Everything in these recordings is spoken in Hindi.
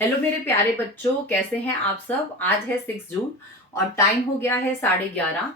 हेलो मेरे प्यारे बच्चों, कैसे हैं आप सब। आज है 6 जून और टाइम हो गया है 11:30।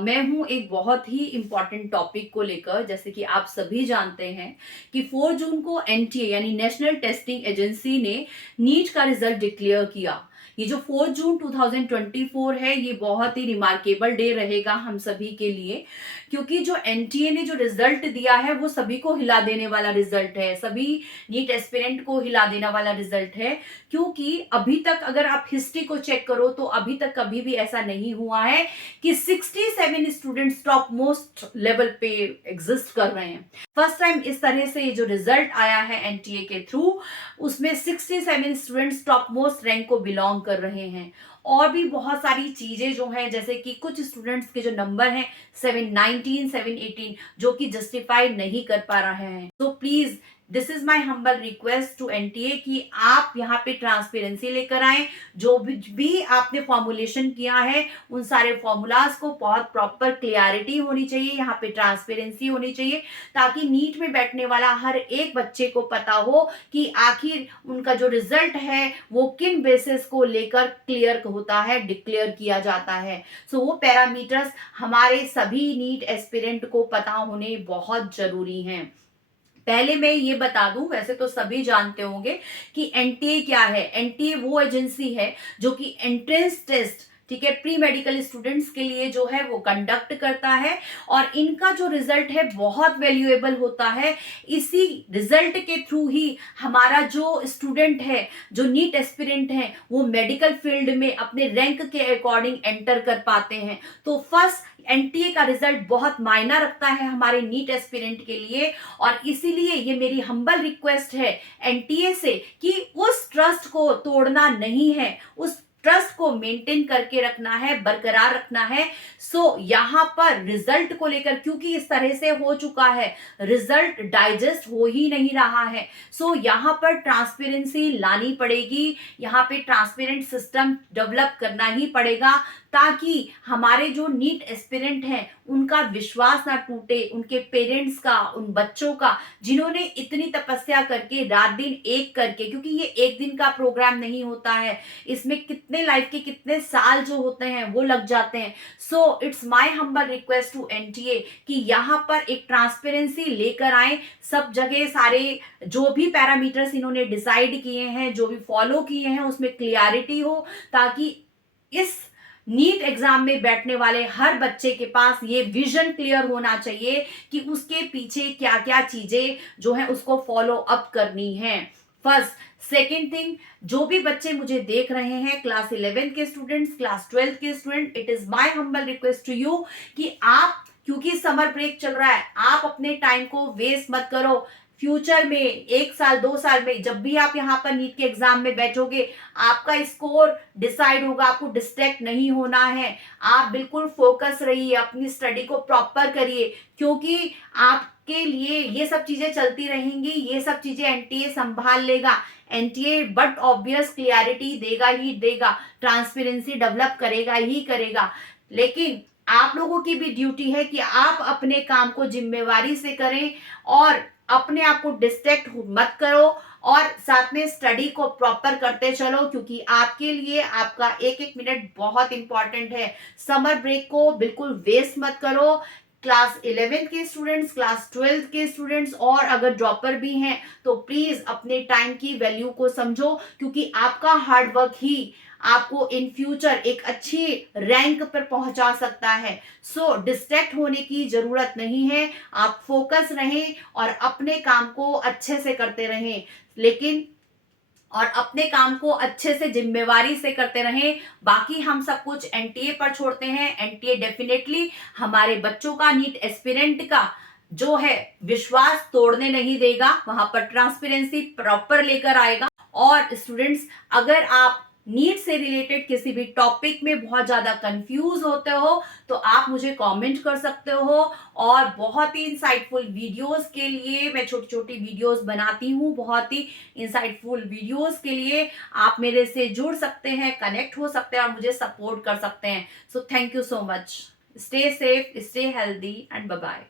मैं हूं एक बहुत ही इम्पॉर्टेंट टॉपिक को लेकर। जैसे कि आप सभी जानते हैं कि 4 जून को एनटीए यानी नेशनल टेस्टिंग एजेंसी ने नीट का रिजल्ट डिक्लेयर किया। ये जो 4 जून 2024 है, ये बहुत ही रिमार्केबल डे रहेगा हम सभी के लिए, क्योंकि जो एनटीए ने जो रिजल्ट दिया है वो सभी को हिला देने वाला रिजल्ट है, सभी नीट एस्पिरेंट को हिला देने वाला रिजल्ट है। क्योंकि अभी तक अगर आप हिस्ट्री को चेक करो तो अभी तक कभी भी ऐसा नहीं हुआ है कि 67 स्टूडेंट्स टॉप मोस्ट लेवल पे एग्जिस्ट कर रहे हैं। फर्स्ट टाइम इस तरह से ये जो रिजल्ट आया है एनटीए के थ्रू, उसमें 67 स्टूडेंट्स टॉप मोस्ट रैंक को बिलोंग कर रहे हैं। और भी बहुत सारी चीजें जो हैं, जैसे कि कुछ स्टूडेंट्स के जो नंबर हैं 719 718, जो कि जस्टिफाई नहीं कर पा रहे हैं। तो please this is my humble request to NTA कि आप यहाँ पे ट्रांसपेरेंसी लेकर आए। जो भी आपने फॉर्मुलेशन किया है उन सारे फॉर्मूलाज को बहुत प्रॉपर क्लियरिटी होनी चाहिए, यहाँ पे ट्रांसपेरेंसी होनी चाहिए, ताकि नीट में बैठने वाला हर एक बच्चे को पता हो कि आखिर उनका जो रिजल्ट है वो किन बेसिस को लेकर क्लियर होता है, डिक्लेयर किया जाता है। सो वो पैरामीटर्स हमारे सभी नीट एस्पिरेंट को पता होने बहुत जरूरी हैं। पहले मैं ये बता दूं, वैसे तो सभी जानते होंगे कि एनटीए क्या है। एनटीए वो एजेंसी है जो कि एंट्रेंस टेस्ट, ठीक है, प्री मेडिकल स्टूडेंट्स के लिए जो है वो कंडक्ट करता है, और इनका जो रिजल्ट है बहुत वैल्यूएबल होता है। इसी रिजल्ट के थ्रू ही हमारा जो स्टूडेंट है, जो नीट एस्पिरेंट है, वो मेडिकल फील्ड में अपने रैंक के अकॉर्डिंग एंटर कर पाते हैं। तो फर्स्ट एनटीए का रिजल्ट बहुत मायना रखता है हमारे नीट एस्पिरेंट के लिए, और इसीलिए ये मेरी हम्बल रिक्वेस्ट है एनटीए से कि उस ट्रस्ट को तोड़ना नहीं है, उस ट्रस्ट को मेंटेन करके रखना है, बरकरार रखना है। सो यहाँ पर रिजल्ट को लेकर, क्योंकि इस तरह से हो चुका है, रिजल्ट डाइजेस्ट हो ही नहीं रहा है। सो यहाँ पर ट्रांसपेरेंसी लानी पड़ेगी, यहाँ पे ट्रांसपेरेंट सिस्टम डेवलप करना ही पड़ेगा, ताकि हमारे जो नीट एस्पिरेंट हैं उनका विश्वास ना टूटे, उनके पेरेंट्स का, उन बच्चों का जिन्होंने इतनी तपस्या करके, रात दिन एक करके, क्योंकि ये एक दिन का प्रोग्राम नहीं होता है, इसमें कितने लाइफ के कितने साल जो होते हैं वो लग जाते हैं। So it's my humble request to NTA कि यहाँ पर एक ट्रांसपेरेंसी लेकर आए, सब जगह सारे जो भी पैरामीटर्स इन्होंने डिसाइड किए हैं, जो भी फॉलो किए हैं, उसमें क्लियरिटी हो, ताकि इस नीट एग्जाम में बैठने वाले हर बच्चे के पास ये विजन क्लियर होना चाहिए कि उसके पीछे क्या क्या चीजें जो है उसको फॉलो अप करनी है। फर्स्ट, सेकेंड थिंग, जो भी बच्चे मुझे देख रहे हैं, क्लास 11 के स्टूडेंट्स, क्लास 12 के student, it is my humble request to you कि आप, क्योंकि समर ब्रेक चल रहा है, आप अपने टाइम को वेस्ट मत करो। फ्यूचर में 1 साल 2 साल में जब भी आप यहाँ पर नीट के एग्जाम में बैठोगे, आपका स्कोर डिसाइड होगा, आपको डिस्ट्रैक्ट नहीं होना है। आप बिल्कुल फोकस रहिए, अपनी स्टडी को प्रॉपर करिए, क्योंकि आपके लिए ये सब चीजें चलती रहेंगी, ये सब चीजें एनटीए संभाल लेगा। एनटीए बट ऑब्वियस क्लियरिटी देगा ही देगा, ट्रांसपेरेंसी डेवलप करेगा ही करेगा, लेकिन आप लोगों की भी ड्यूटी है कि आप अपने काम को जिम्मेवारी से करें और अपने आप को डिस्ट्रैक्ट मत करो, और साथ में स्टडी को प्रॉपर करते चलो, क्योंकि आपके लिए आपका एक एक मिनट बहुत इंपॉर्टेंट है। समर ब्रेक को बिल्कुल वेस्ट मत करो। क्लास 11 के स्टूडेंट्स, क्लास 12 के स्टूडेंट्स, और अगर ड्रॉपर भी हैं तो प्लीज अपने टाइम की वैल्यू को समझो, क्योंकि आपका हार्डवर्क ही आपको इन फ्यूचर एक अच्छी रैंक पर पहुंचा सकता है। सो डिस्ट्रैक्ट होने की जरूरत नहीं है, आप फोकस रहें और अपने काम को अच्छे से करते रहें, लेकिन और अपने काम को अच्छे से जिम्मेवारी से करते रहें। बाकी हम सब कुछ एनटीए पर छोड़ते हैं। एनटीए डेफिनेटली हमारे बच्चों का, नीट एस्पिरेंट का जो है विश्वास तोड़ने नहीं देगा, वहां पर ट्रांसपेरेंसी प्रॉपर लेकर आएगा। और स्टूडेंट्स, अगर आप नीट से रिलेटेड किसी भी टॉपिक में बहुत ज्यादा कंफ्यूज होते हो तो आप मुझे कमेंट कर सकते हो, और बहुत ही इंसाइटफुल वीडियोस के लिए मैं छोटी छोटी वीडियोस बनाती हूँ। बहुत ही इंसाइटफुल वीडियोस के लिए आप मेरे से जुड़ सकते हैं, कनेक्ट हो सकते हैं और मुझे सपोर्ट कर सकते हैं। So thank you so much. Stay safe, stay healthy and bye bye.